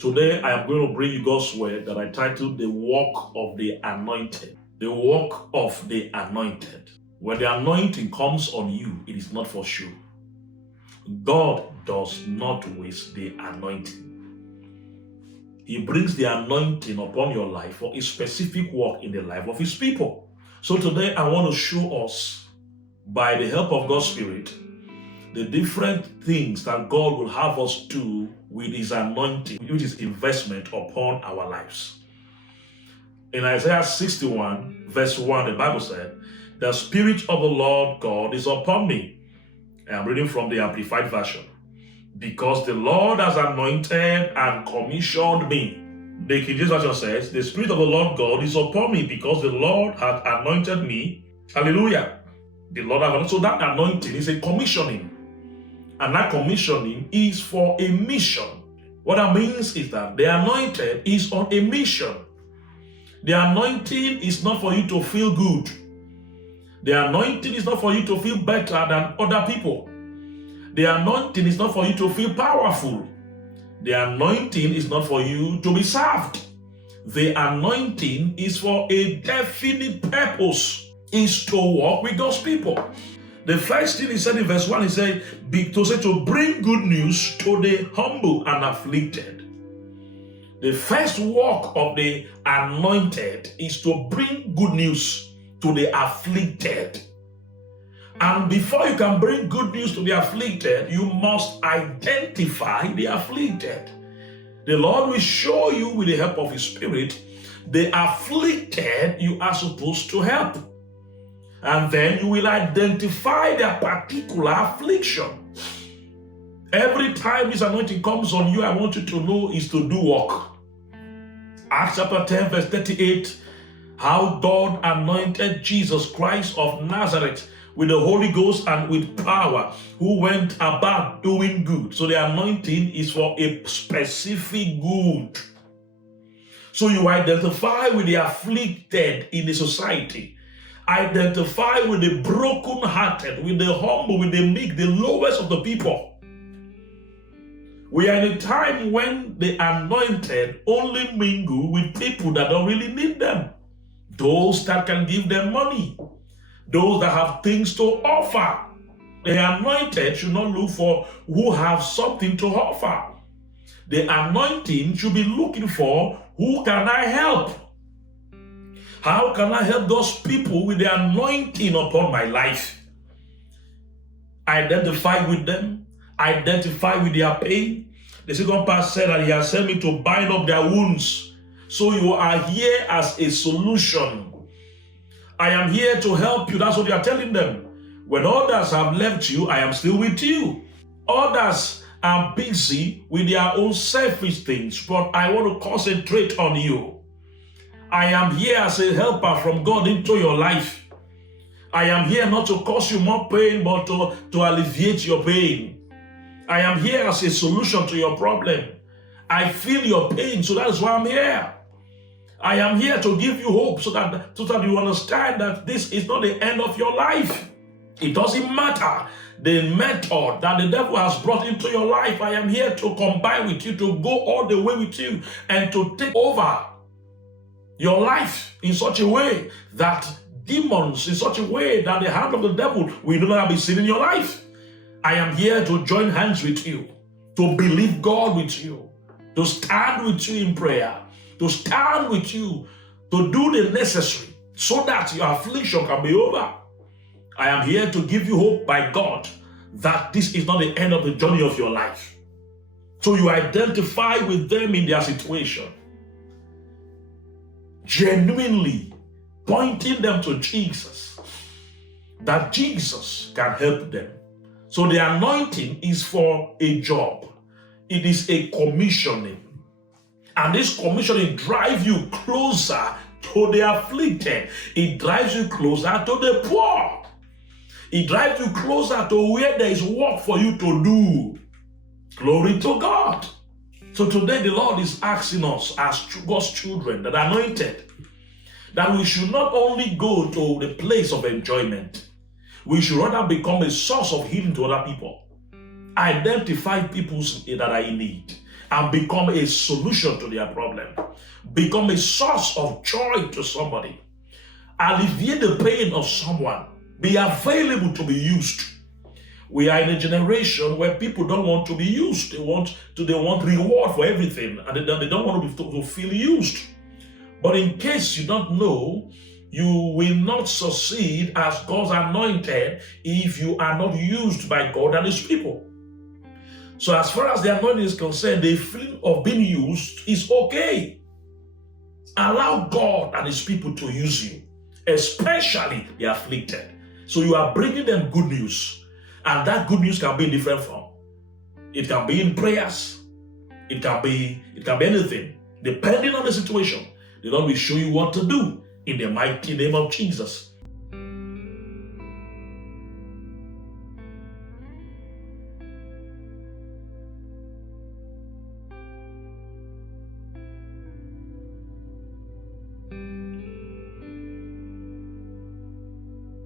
Today, I am going to bring you God's word that I titled The Walk of the Anointed. The Walk of the Anointed. When the anointing comes on you, it is not for show. God does not waste the anointing. He brings the anointing upon your life for a specific work in the life of His people. So today, I want to show us, by the help of God's Spirit, the different things that God will have us do with His anointing, which is investment upon our lives. In Isaiah 61, verse 1, the Bible said, "The Spirit of the Lord God is upon me." I'm reading from the Amplified Version. "Because the Lord has anointed and commissioned me." The King James Version says, "The Spirit of the Lord God is upon me because the Lord hath anointed me." Hallelujah. The Lord has anointed. So that anointing is a commissioning. And that commissioning is for a mission. What that means is that the anointed is on a mission. The anointing is not for you to feel good. The anointing is not for you to feel better than other people. The anointing is not for you to feel powerful. The anointing is not for you to be served. The anointing is for a definite purpose. Is to walk with God's people. The first thing he said in verse 1, he said, to bring good news to the humble and afflicted. The first work of the anointed is to bring good news to the afflicted. And before you can bring good news to the afflicted, you must identify the afflicted. The Lord will show you with the help of His Spirit the afflicted you are supposed to help. And then you will identify their particular affliction. Every time this anointing comes on you, I want you to know is to do work. Acts chapter 10 verse 38, how God anointed Jesus Christ of Nazareth with the Holy Ghost and with power, who went about doing good. So the anointing is for a specific good. So you identify with the afflicted in the society. Identify with the broken-hearted, with the humble, with the meek, the lowest of the people. We are in a time when the anointed only mingle with people that don't really need them. Those that can give them money. Those that have things to offer. The anointed should not look for who have something to offer. The anointing should be looking for who can I help. How can I help those people with the anointing upon my life? Identify with them. Identify with their pain. The second part said that He has sent me to bind up their wounds. So you are here as a solution. I am here to help you. That's what you are telling them. When others have left you, I am still with you. Others are busy with their own selfish things, but I want to concentrate on you. I am here as a helper from God into your life. I am here not to cause you more pain, but to alleviate your pain. I am here as a solution to your problem. I feel your pain, so that's why I'm here. I am here to give you hope so that you understand that this is not the end of your life. It doesn't matter the method that the devil has brought into your life. I am here to combine with you, to go all the way with you, and to take over your life in such a way that demons, in such a way that the hand of the devil will no longer be seen in your life. I am here to join hands with you, to believe God with you, to stand with you in prayer, to stand with you, to do the necessary so that your affliction can be over. I am here to give you hope by God that this is not the end of the journey of your life. So you identify with them in their situation, genuinely pointing them to Jesus, that Jesus can help them. So the anointing is for a job. It is a commissioning. And this commissioning drives you closer to the afflicted. It drives you closer to the poor. It drives you closer to where there is work for you to do. Glory to God. So today the Lord is asking us as God's children that are anointed, that we should not only go to the place of enjoyment, we should rather become a source of healing to other people. Identify people that are in need. and become a solution to their problem. Become a source of joy to somebody. Alleviate the pain of someone. Be available to be used. We are in a generation where people don't want to be used. They want reward for everything, and they don't want to feel used. But in case you don't know, you will not succeed as God's anointed if you are not used by God and His people. So as far as the anointing is concerned, the feeling of being used is okay. Allow God and His people to use you, especially the afflicted. So you are bringing them good news. And that good news can be in different form. It can be in prayers. It can be anything. Depending on the situation, the Lord will show you what to do in the mighty name of Jesus.